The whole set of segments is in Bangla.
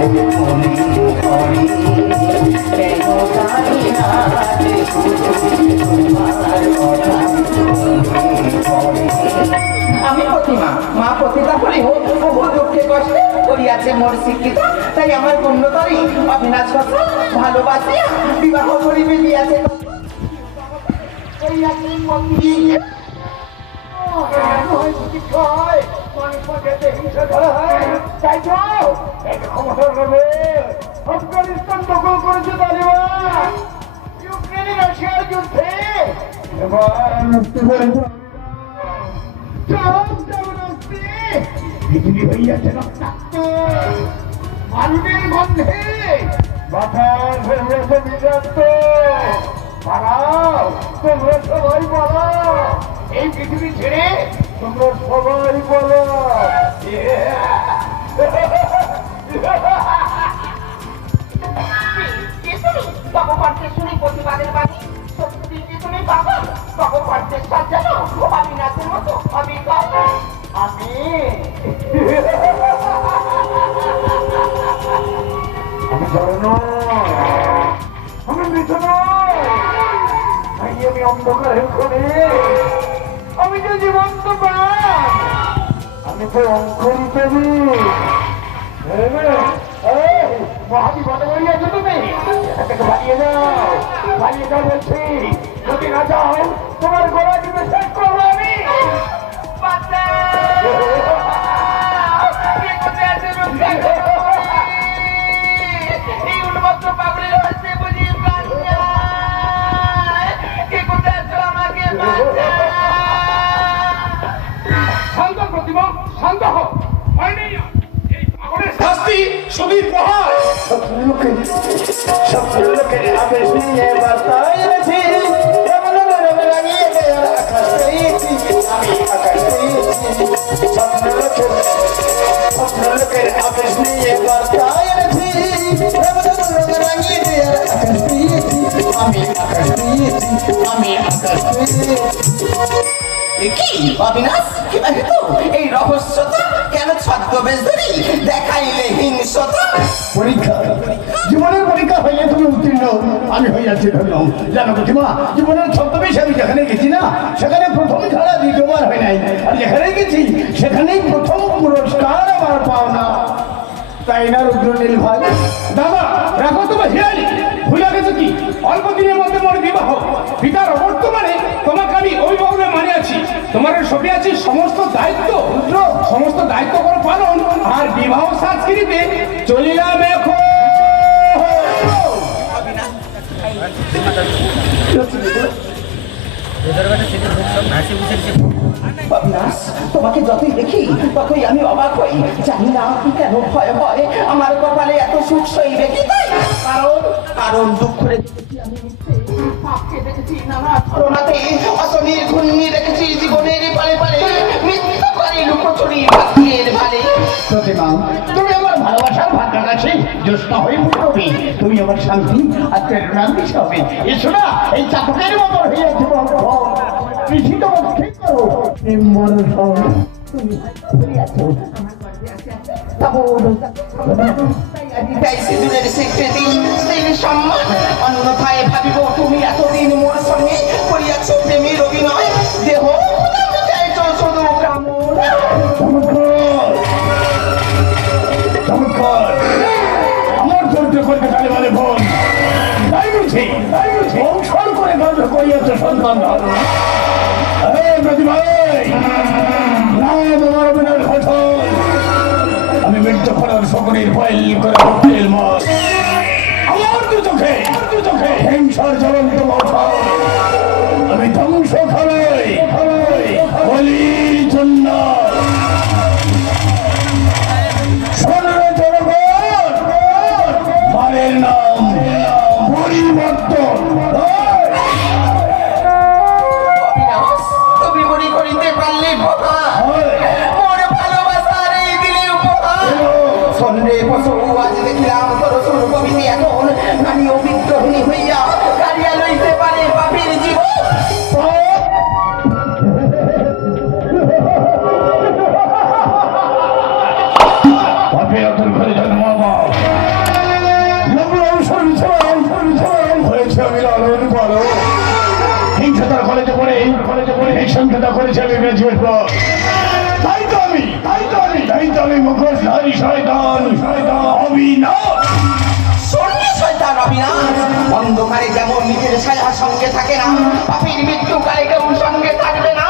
আমি প্রতিমা মা প্রতিটা হলেও বহু দুঃখে কষ্টে করিয়াছে মোর শিক্ষিত, তাই আমার পুণ্যতরী অবিনাশ কথা ভালোবাসিয়া বিবাহ করিবে দিয়াছে। আফগানিস্তান দখল করেছে তালিবান, ইউক্রেনে রাশিয়ার যুদ্ধে পৃথিবী হইয়াছে রক্তাক্ত, মালুমের গন্ধে বাতাস হইয়াছে বিষাক্ত। পালাও, তোমরা সবাই পালাও, এই পৃথিবী ছেড়ে তোমরা সবাই পালাও। শুনি প্রতিবাদের বাণী সত্যি কি তুমি পাগল? ভগবানের সাজানো অবিনাশের মতো অবিকল আমি আমি মৃত নই, আমি অন্ধকারের খনি, আমি যে জীবন্ত প্রাণ, আমি তো অঙ্কুরিত বীজ। মহাবি বলে বলিয়াছো তুমি, এখান থেকে পালিয়ে যাও, পালিয়ে যাও বলছি। যদি না যাও তোমার গলা টিপে শেষ করবো আমি। এই উন্মত্ত পাগলের হচ্ছে বুঝি কে কোথায় আছো আমাকে শান্ত প্রতিমা, শান্ত হও, ভয় নেই। শাস্তি শুধুই প্রহার। লোকের আবেশ নিয়ে বার্তায় আছি, লাগিয়ে দেওয়ার আকাশ পেয়েছি, আমি আকাশ পেয়েছি। লোকের আবেশ নিয়ে বার্তায় আছি, লাগিয়ে দেওয়ার আকাশ পেয়েছি, আমি আকাশ পেয়েছি, আমি আকাশ পেয়েছি। কি অবিনাশ এই রহস্যতা কেন ছদ্মবেশ ধরি দেখাইলে হিংসতা? পরীক্ষা, জীবনের পরীক্ষা হইলে তুমি উত্তীর্ণ, আমি হইয়াছি ধন্য। জানো প্রতিমা, জীবনের ছদ্মবেশ আমি যেখানে গেছি না, সেখানে প্রথম ছাড়া দ্বিতীয়বার হয় নাই, আর যেখানে গেছি সেখানেই প্রথম পুরস্কার আমার পাওনা। তাই না রুদ্রনীল ভাই? দাদা রাখো তোমার হিরানি, ভুলে গেছো কি অল্প দিনের মধ্যে মোর বিবাহ। পিতার অবর্তমানে তোমাকে আমি অভিভাবনে মানে আছি, তোমার সবই আছি সমস্ত দায়িত্ব, সমস্ত দায়িত্ব করো পালন, আর বিবাহ সাজগিরিতে চলিলাম এখন। অবিনাশ, তোমাকে যতই দেখি ততই আমি অবাক হই, জানি না কেন ভয় ভয় আমার কপালে এত সুখ সইবে কি তাই? কারণ দুঃখ রেখেছি আমি মিথ্যে, পাপকে দেখেছি নানা ধরনাতে, অশনির ঘূর্ণি রেখেছি জীবনের পালে পালে, মৃত্যু করে লুকোচুরি ভাগ্যের ভালে। প্রতিমা, তুমি আমার ভালোবাসার ভাগ্যরাশি, জ্যোৎস্না হয়ে ফুটবে, তুমি আমার শান্তি আর প্রেরণার দিশা হবে। এসো না, এই চাপকের মতো হইয়াছে কৃষিত ঠিক করো প্রেম মন তুমি আছো আমার সম্মান, অন্যথায় ভাবিব তুমি এতদিন মোর সঙ্গে করিয়াছ প্রেমের অভিনয়, দেহ চাইছ শুধু আমার চরিত্র করতে পারে মানে বোন তাই বুঝি, বংশর করে গর্ব করিয়াছে সন্তান ধর্ম। আমি মৃত্যু করার সকলের ফয়েল করে আমার দু চোখে হিংসার জ্বলন্ত মশাল আমি ধ্বংস খাই বলির জন্য। মারের নাম পরিবর্তন। তুমি মনে করিতে পারলে মোর ভালোবাসার এই দিলে উপহার। সন্ধ্যে পশু আজ দেখিলাম তোর সুর কবিতে এখন আমি অবিদ্রোহী হইয়া কারিয়া লইতে পারে পাপের জীবন। পাপে অতুল ঘরে জন্ম পড়ে এই সন্ধ্যাটা করেছে আমি গ্রাজুয়েট পর। তাই তো আমি মুখোশধারী শয়তান অবিনাশ। শয়তান অবিনাশ অন্ধকারে যেমন নিজের ছায়া সঙ্গে থাকে না, পাপীর মৃত্যুকালে কেউ সঙ্গে থাকবে না।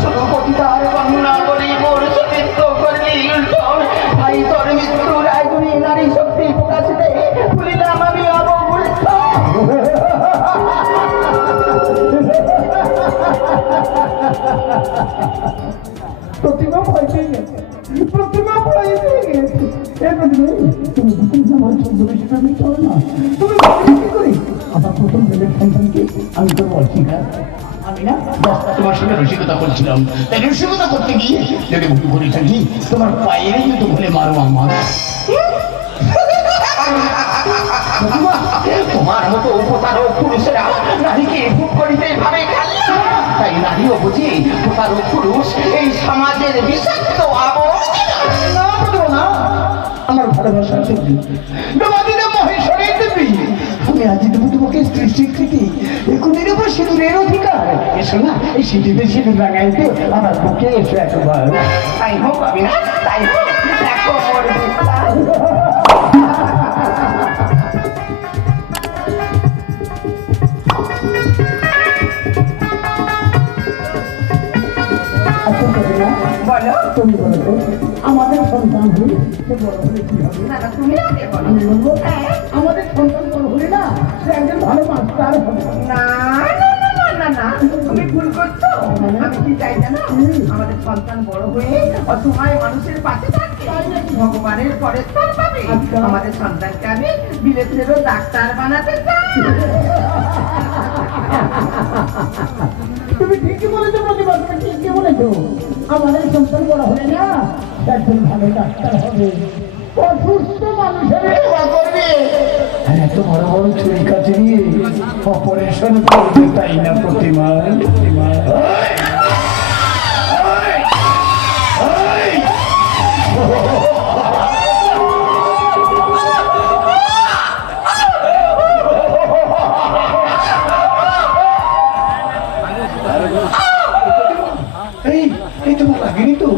শুধু পতিতার বর্ণনা করি মোর সতীত্ব করলি উল্টো। ভাই তোর মৃত্যুর আয়োজনে নারী শক্তি প্রকাশিতে ভুলিলাম আমি অবমূর্খ। প্রতিমা ভয় পেয়ে গেছে, প্রতিমা ভয় পেয়ে গেছে। তুমি আমার ছদ্মবেশীটা আমি চল না, তুমি কি করি আমার প্রথম ছেলের সন্তানকে আমি তো বলছি না, আমি না তোমার সঙ্গে রসিকতা করছিলাম, তাই রসিকতা করতে গিয়ে যদি ভুল করে থাকি তোমার পায়ের কিন্তু ভুলে মারো আমার। তোমার মতো উপকারক পুরুষেরা নারীকে ভোগ করিতে ভাবে খেলা, তাই নারীও বুঝি উপকারক পুরুষ এই সমাজের বিষাক্ত আবর্জনা। না আমার ভালোবাসার দেবী, নবাদিনা মহেশ্বরী দেবী, আমি আজ দেবো তোমাকে স্ত্রী স্বীকৃতি, একুনের উপর সিঁদুরের অধিকার। এসো না এই সিঁদুরে সিঁদুর লাগাইতে আমার বুকে এসো একবার। তাই হোক অবিনাশ, তাই হোক। দেখো মোর বিশ্বাস। বলো তুমি বলো তো, আমাদের সন্তান হলে সে বড় হলে কি হবে? না না তুমি আগে বলো। আমি বলবো আমাদের সন্তান বড় হলে না সে একজন ভালো মাস্টার হবে। না না না না না না, তুমি ভুল করছো। আমি কি চাই জানো? আমাদের সন্তান বড় হয়ে অসহায় মানুষের পাশে থাকবে, ভগবানের পরের পাবে। আমাদের সন্তানকে আমি বিলেতেরও ডাক্তার বানাতে চাই। তুমি ঠিকই বলেছো প্রতিভা, তুমি ঠিকই বলেছো। আমাদের সন্তান বড় হলে না একজন ভালো ডাক্তার হবে, অসুস্থ মানুষের সেবা করবে, এত বড় বড় ছুরি কাছে নিয়ে অপারেশন করবে, তাই না প্রতিমা? এই তোমার লাগেনি তো?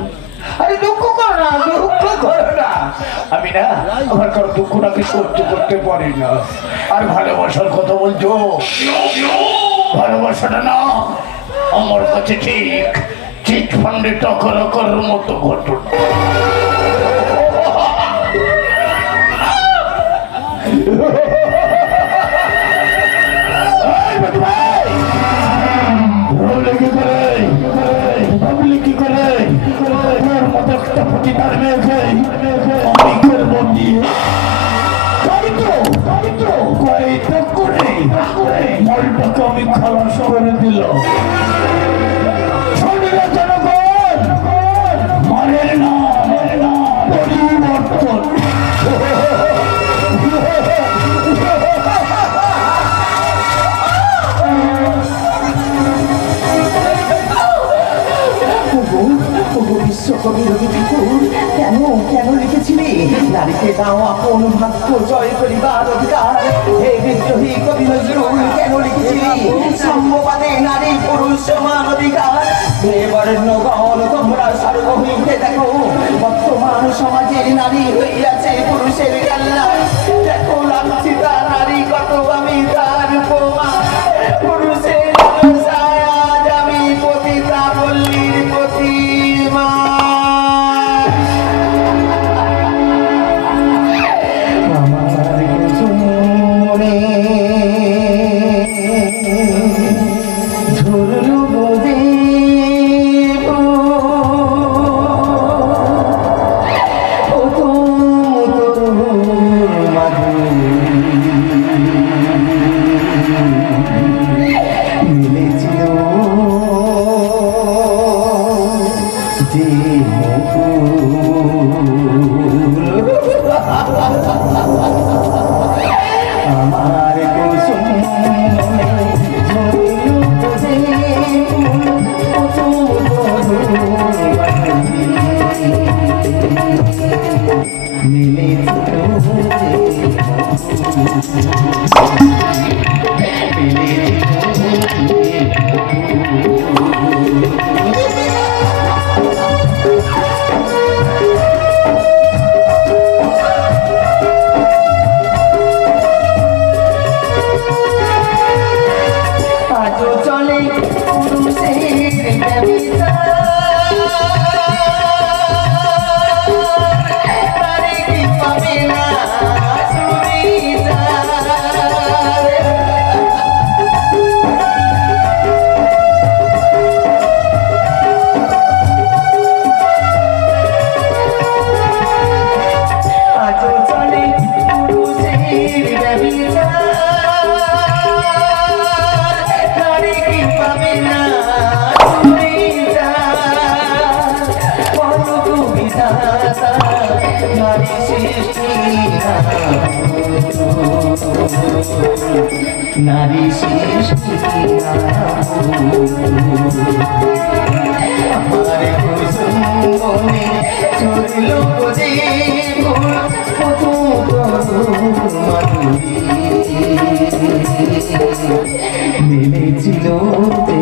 আরে দুঃখ করো না, দুঃখ করো না। আমি না আমার কারো দুঃখটাকে সহ্য করতে পারি না। আর ভালোবাসার কথা বলছো, ভালোবাসাটা না আমার কাছে ঠিক চিট ফান্ডে টাকা রাখার মতো ঘটনা। কি করে মতো একটা প্রতিকার মেয়েছে অনেকের মন দিয়ে করে মলটাকে আমি খালাস করে দিল। জনগণ মানে না পরিবর্তন। বিশ্বকবি রবি ঠাকুর কেন কেন লিখেছিলি নারীকে দাও আপন ভাগ্য জয় করিবার অধিকার? হে বিদ্রোহী কবি নজরুল কেন লিখেছিলি সাম্যবাদে নারী পুরুষ সমান অধিকার? হে বর্ণগণ তোমরা সার্বভৌমকে দেখো, বর্তমান সমাজের নারী হইয়াছে পুরুষের খেলনা। দেখো লাঞ্ছিতা নারী কত, আমি তার উপমা। পুরুষের আজ আমি পতিতা পল্লীর প্রতিমা। আমার কুসুম মনে ঝরলো বোঝে আমার কুসুম মিলে বিধাতা নারী সৃষ্টি নারী সৃষ্টি আমার কুসুম বনে চলিল যে ফুল কত মাধুরী মিলেছিল যে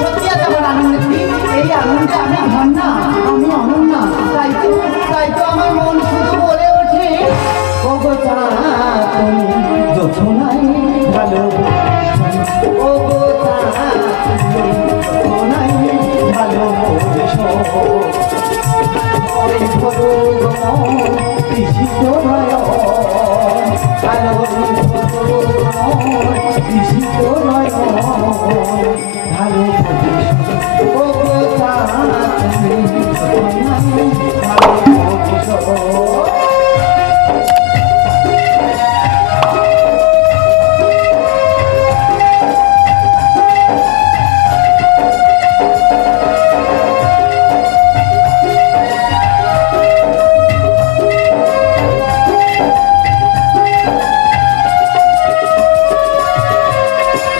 সত্যি আজ আমার আনন্দের দিন। এই আনন্দে আমি অনন্যা, আমি অনন্যা। তাই তো আমার মন শুধু বলে ওঠে, ও গো তুমি যথনাই ভালো, ও গো যথনাই ভালো ওই ভরো কৃষিত নয় আলো কৃষিত নয় ভালো ও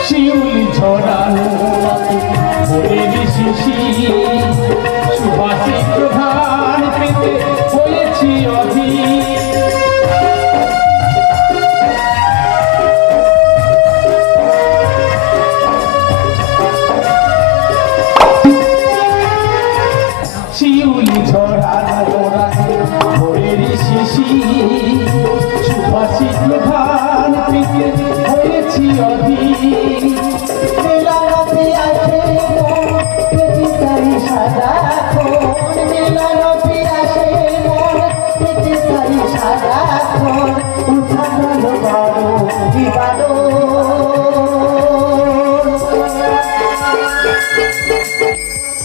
শিউলি ঝরানো ভোরের শিশির সুবাসী প্রধান পেতে হয়েছি অধীর শিউলি ঝরানো ভোরের শিশির সুবাসী প্রধান পেতে হয়েছি অধীর মিলনতে আসে মন পেতে চাই সারাক্ষণ, মিলনতে আসে মন পেতে চাই সারাক্ষণ, উঠা গেল বারো বিবাদো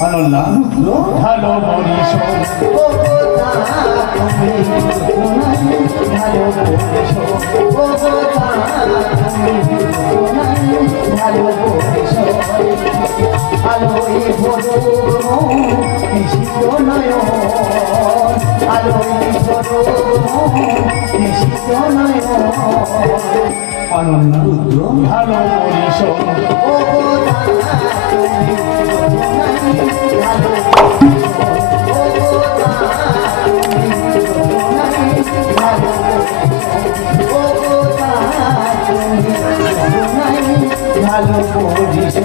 অনন্যা ভালো মনীষ আলোয় ভরো নিশিত নয়ন, আলোয় ভরো নিশিত নয়ন, অনন্যা ভালো মনীষ ও ভালো করিস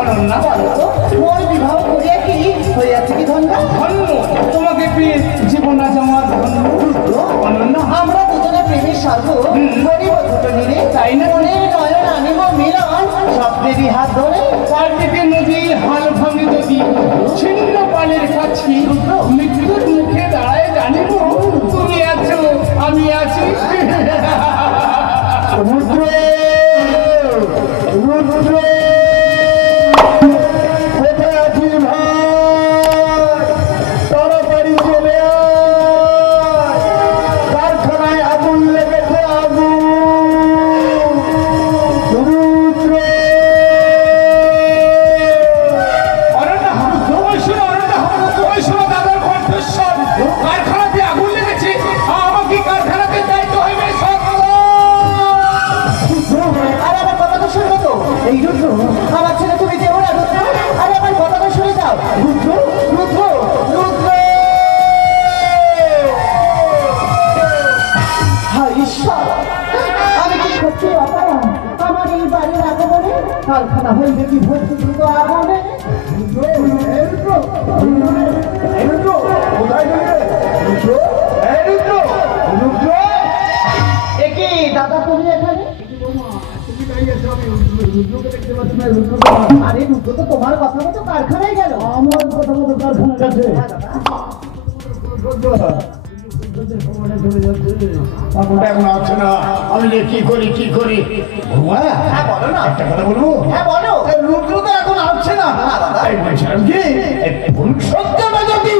অনন্যা মোর বিবাহ করিয়া কি হইয়াছে কি ধন্য? ধন্য তোমাকে পেয়ে জীবন আজ আমার ধন্য অনন্যা আমরা দুজনে প্রেমের সাধু গরিব দুটো নিলে তাই না? মনের নয়ন আনিব মিলন শব্দেরই হাত ধরে পাল্টিতে নদী হাল ভাঙে যদি ছিন্ন পালের কাছে মৃত্যুর মুখে দাঁড়ায় জানিব তুমি আছো আমি আছি রুদ্র রুদ্র কোথায় আছিস ভাই? তাড়াতাড়ি চলে আয়, কারখানায় আগুন লেগেছে, আগুন। রুদ্র অনন্যা তোমায় শোনো অনন্যা তোমায় শোনো দাদার কণ্ঠস্বর কারখানাতে আগুন লেগেছে আমাকে কারখানাতে দায়িত্ব হইবে আর আমার কথাটা শুনবো তো? এই রুদ্র আমার ছেলে তুমি যেও না রুদ্র, আর আমার কথাটা শুনে যাও রুদ্র রুদ্র রুদ্র। হায় ঈশ্বর, আমি কি সত্যি অপারণ? আমার এই বাড়ির আগমনে কারখানা হইবে কি ভর্তি দ্রুত আগুনে? একে দাদা তুমি এখানে? আরে রুদ্র তো তোমার কথা মতো কারখানায় গেল। আমার কথা মতো আমার ফোন কাছে ফোনটা এখন আসছে না, আমি যে কি করি বৌমা, হ্যাঁ বলো না। একটা কথা বলবো? হ্যাঁ বলো। এই রুদ্র তো এখন আসছে না। দাদা। এই বলছিলাম কি, এই ভুল সত্যটা যদি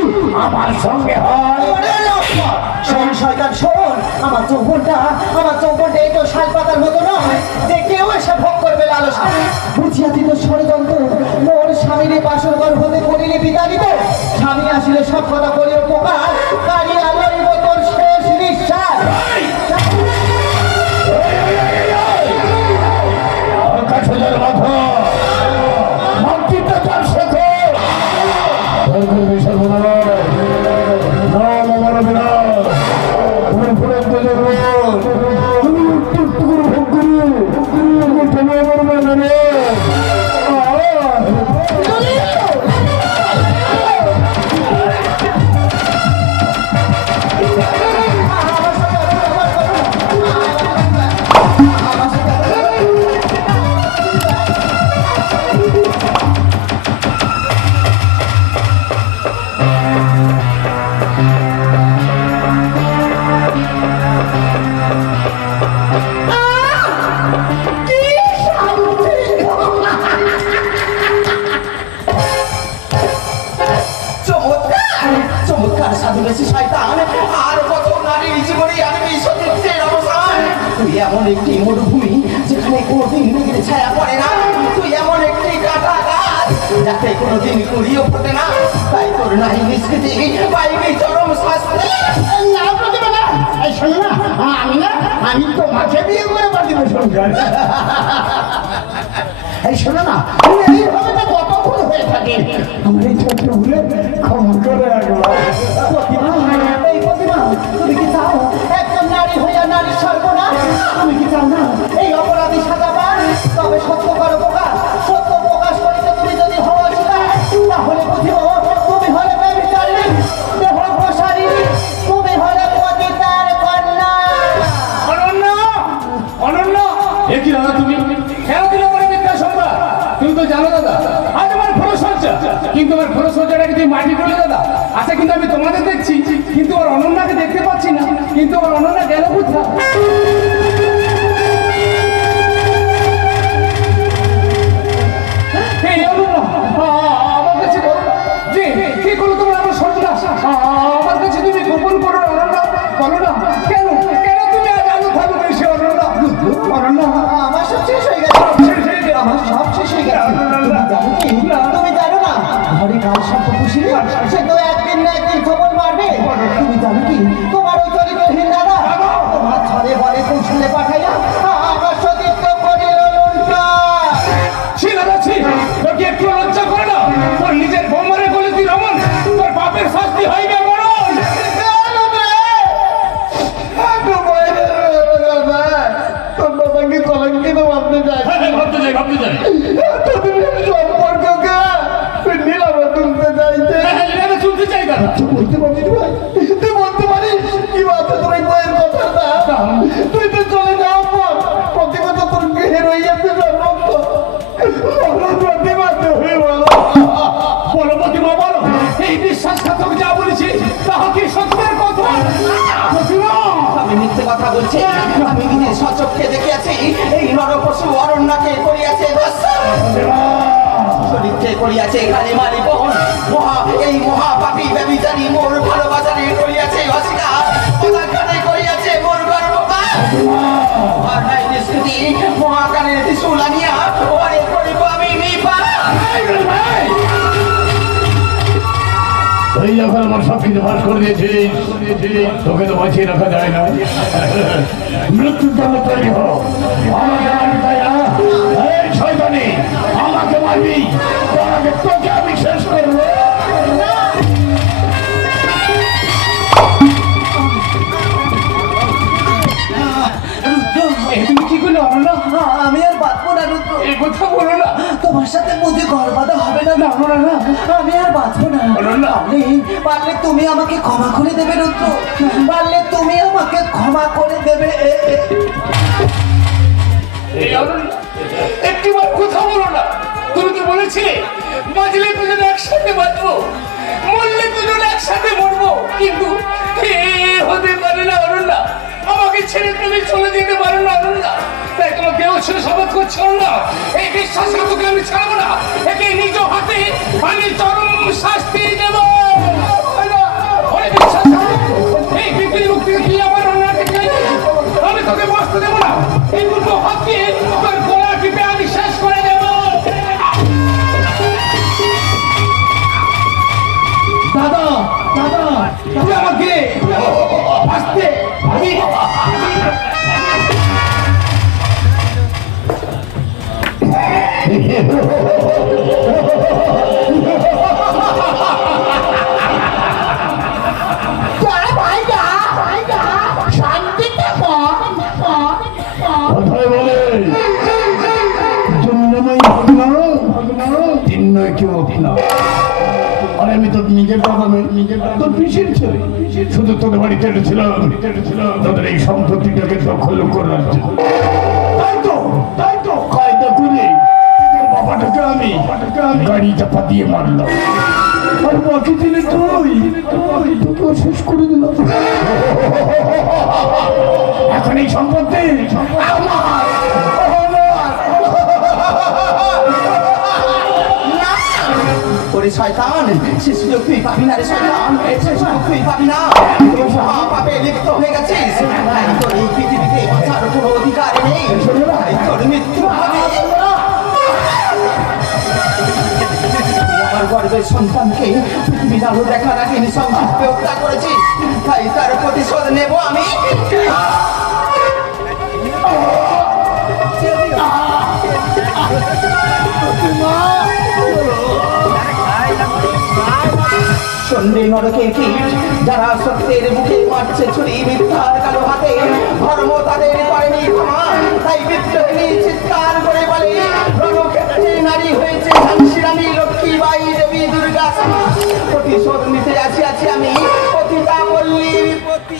আমার সঙ্গে হয়, শোন শয়তান শোন, আমার চৌবনটা একটু শাল পাতার মতো নয় যে কেউ এসে ভোগ করবে লালসা। বুঝিয়াছি তো ষড়যন্ত্র, মোর স্বামীর বাসর ঘর হতে করিলে বিতাড়িত, স্বামী আসিলে সব কথা করিও প্রকার, কারিয়া লইব তোর শেষ নিঃশ্বাস। সোজার মাথা মাতৃত্ব চার শেখো চমৎকার সাধুবেশী শয়তান, আর কত নারীর জীবনে আনবি সতীত্বের অবসান। তুই এমন একটি মরুভূমি যেখানে কোনোদিন মেঘের ছায়া পড়ে না, তুই এমন একটি কাটা গাছ যাতে কোনোদিন কুড়িও ফোটে না, তাই তোর নাই নিষ্কৃতি পাইবি চরম শাস্তি। না প্রতিভা না, এই শোনো না, আমি তো মাকে বিয়ে করে বাঁধিব সংসার। এই শোনো না, এইভাবে তো কত ভুল হয়ে থাকে, আমার এই ছোট্ট ভুলে ক্ষমা করে একবার। এই প্রতিমা, তুমি কি চাও একজন নারী হইয়া নারীর সর্বনাশ? তুমি কি চাও না এই অপরাধী সাজা পান? তবে সত্য করো প্রকাশ, সত্য প্রকাশ করিতে তুমি যদি হও অস্বীকার, তাহলে বুঝিব তুমি হলে ব্যভিচারিণী, দেহ প্রসারিণী, তুমি হলে পতিতার কন্যা। অনন্য এ কি দাদা, তুমি কেন দিলে আমার মিথ্যা সংবাদ? তুমি তো জানো দাদা, আজ আমার ফুলসজ্জা, কিন্তু আমার ফুলসজ্জাটাকে তুমি মাটি করলে দাদা। আচ্ছা, কিন্তু আমি তোমাদের দেখছি, কিন্তু আমার অনন্যাকে দেখতে পাচ্ছি না, কিন্তু আমার অনন্যা গেল কোথায়? এই অনন্যা, আমার কাছে বলো না, যে কি করো তোমার আমার সর্বনাশ? আমার কাছে তুমি গোপন করো না অনন্যা, বলো না কেন তুমি আজ আলো থাকো বেশি অনন্যা? অনন্যা, আমার সব শেষ হয়ে গেছে, আমার সব শেষ হয়ে গেছে। তুমি জানো না ঘরে কাল সব খুশিলে সে তো একদিন না একদিন খবর মারবে। তুমি জানো কি তোমার ওই চরিত্রহীন দাদা তোমার ছলে বলে কৌশলে পাঠাইয়া আমার সতীর্থ করিল লুণ্ঠন। ছি দাদা ছি, তোর কি একটু লজ্জা করে না? তোর নিজের বৌমারে বলে তুই রমন, তোর পাপের শাস্তি হইবে মরণ। তোর বাবাকে কলঙ্কিত ভাবতে চাই, ভাবতে যাই সম্পর্ককে নীলাভ তুলতে চাইছে। এটা শুনতে চাই দাদা। বলতে পারিস ভাই, তুই বলতে পারিস কি আছে তোর এই বইয়ের কথাটা? তুই তো চলে যাও পর প্রতিমা তোর গৃহে রইয়াছে সর্বত্র, বলো প্রতিমা তুমি বলো। বলো প্রতিমা বলো, এই বিশ্বাসঘাতক যা বলেছি তাহা কি সত্যের কথা? প্রতিমা, আমি মিথ্যে কথা বলছি, আমি নিজে সচক্ষে দেখিয়াছি এই নরপশু অরণ্যকে করিয়াছে দর্শন, চরিত্রে করিয়াছে কালিমালি বহন, এই মহাপাপী ব্যভিচারী মোর ভালোবাসারে করিয়াছে অস্বীকার, পদাঘাতে করিয়াছে মোর গর্ভপাত। আর নাই নিষ্কৃতি মহাকালের ত্রিশূল আনিয়া ওরে করিব আমি নিপাত। তুই যখন আমার সব কিছু ফাঁস করে দিয়েছিস, তোকে তো বাঁচিয়ে রাখা যায় না। মৃত্যুর জন্য তৈরি হো, আমাকে মারবি তাই না? এই শয়তানি, আমাকে মারবি, তোর আগে তোকে আমি শেষ করবো। তুমি কি করলে অনন্যা? আমি আর বাঁচবো না রুদ্র, এই কথা বলো না। তোমার সাথে বুঝি ঘর বাঁধা হবে না। অনন্যা, আমি আর বাঁচবো না। অনন্যা। পারলে তুমি আমাকে ক্ষমা করে দেবে রুদ্র, পারলে তুমি আমাকে ক্ষমা করে দেবে। এই অনন্যা, একটিবার কথা বলো না। তুমি তো বলেছিলে বাঁচলে দুজনে একসাথে বাঁচবো, আমাকে ছেড়ে তুমি চলে যেতে পারো না অনন্যা। তাই তোমার দেহ ছেড়ে শপথ করছি অনন্যা, এই বিশ্বাসঘাতককে আমি ছাড়বো না। একে নিজ হাতে আমি চরম শাস্তি দেব। ওরে বিশ্বাসঘাতক, এই পৃথিবী মুক্তি তুই আমার অন্যকে চাইবি, আমি তোকে বসতে দেবো না। এই দুটো হাত দিয়ে তোর গলা টিপে আমি শেষ করে দেব। দাদা দাদা তুই আমাকে আসতে কথায় বলে জন্মময় ভাবনা তিন নয় কেউ না। আর আমি তো নিজের কথা তোর পিসির ছেলে, শুধু তোদের বাড়িতে ছিল তোদের এই সম্পত্তিটাকে দখল করার জন্য। তাই তো কায়দা করে তোর বাবাটাকে আমি গাড়ি চাপা দিয়ে মারলাম, আর বাকি দিলে তোকেও শেষ করে দিলাম। এখন এই সম্পত্তি আমার। ওরে শয়তান, সে সুযোগ তুই পাবি না রে শয়তান, সে সুযোগ তুই পাবি না। তুই মহাপাপে লিপ্ত হয়ে গেছিস, তাই তোর এই পৃথিবীতে বাঁচার কোনো অধিকার নেই। তাই তোর মৃত্যু হবে। তুই আমার গর্বের সন্তানকে পৃথিবীর আলো দেখার আগে নিঃসংক্ষেপে হত্যা করেছিস, তাই তার প্রতিশোধ নেব আমি। সন্ধে নরকের কীট, যারা সত্যের বুকে মারছে ছুরি মিথ্যার কালো হাতে, ধর্ম তাদের করেনি ক্ষমা। তাই বিদ্রোহী চিৎকার করে বলে, রণক্ষেত্রে নারী হয়েছে ঝান্সি রানী লক্ষ্মীবাই দেবী দুর্গা শ্যামা। প্রতিশোধ নিতে আসিয়াছি আমি পতিতা পল্লীর প্রতি।